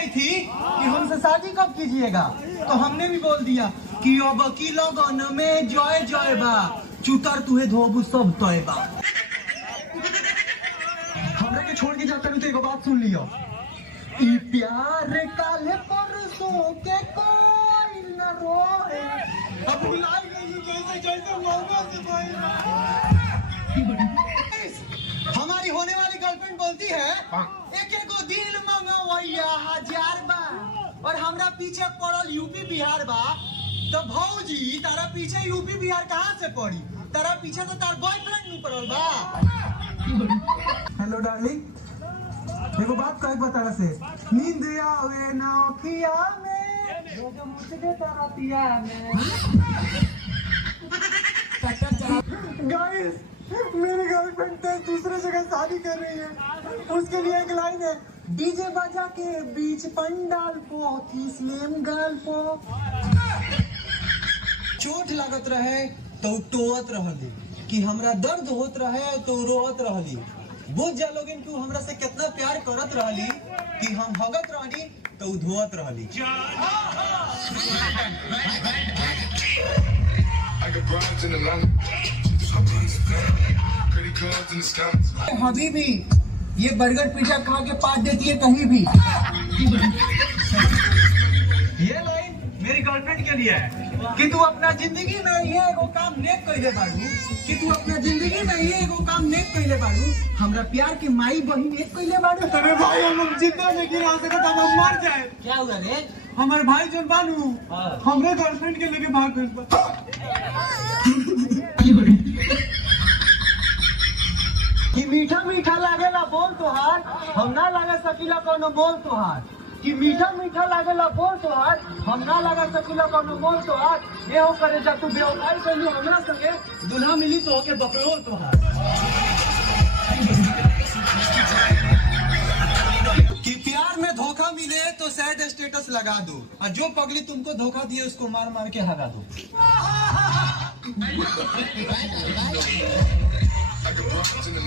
गई थी कि हमसे शादी कब कीजिएगा, तो हमने भी बोल दिया कि अब की लगन में जय जय बा, चुतर तुहे धोबू सब तय बा। हमरा के छोड़ के जाता तो एगो बात सुन लियो, ई प्यार काले परसों के कोई न रोए, अब बुलाई गई जैसे जैसे मौका से हमारी होने वाली गर्लफ्रेंड बोलती है एक एक दिल मंगवैया 1000 बा और हमरा पीछे पड़ल यूपी बिहार बा। तो भौजी तारा पीछे यूपी बिहार कहाँ से पड़ी, तारा पीछे तो तार बॉयफ्रेंड नहीं पड़ल बा। हेलो डार्लिंग, देखो बात का एक बताना से नींद आवे ना अखिया में जो मुझे तारा पिया में। गाइस मेरी गर्लफ्रेंड तो दूसरे जगह शादी कर रही है, उसके लिए एक लाइन है, डीजे बजा के बीच पंडाल पो स्लेम गर्ल पो। चोट लागत रहे तो टोवत रहली, कि हमरा दर्द होत रहे तो रोवत रहली। बुझ जा लोगिन कि हमरा से कितना प्यार करत रहली, कि हम हगत रहली तो धोवत रहली। हबीबी ये बर्गर पिज्जा खा के पास देती है कहीं भी। ये लाइन मेरी गर्लफ्रेंड के लिए है कि तू अपना जिंदगी में ये एगो काम नेक कइले बाड़ू, कि तू अपना जिंदगी में ये एगो काम नेक कइले बाड़ू, हमरा प्यार के माई बहिन एक कइले बाड़ू। तबे भाई हम जिंदा नहीं गिरा सकत, हम मर जाए। क्या हुआ रे? हमारे भाई जन बानू हमरे गर्लफ्रेंड के लेके भाग गए। कि मीठा मीठा लागेला बोल तोहार, हम ना लगा सकीला कोनो बोल तोहार। कि मीठा मीठा लागेला बोल तोहार, हम ना लगा सकीला कोनो बोल तोहार। ये हो करे जा तू बेवफाई कइलू हमरा संगे, दुल्हा मिली तो होके बकलोल तोहार। कि प्यार में धोखा मिले तो सैड स्टेटस लगा दो, और जो पगली तुमको धोखा दिए उसको मार मार के हरा दो। I got in the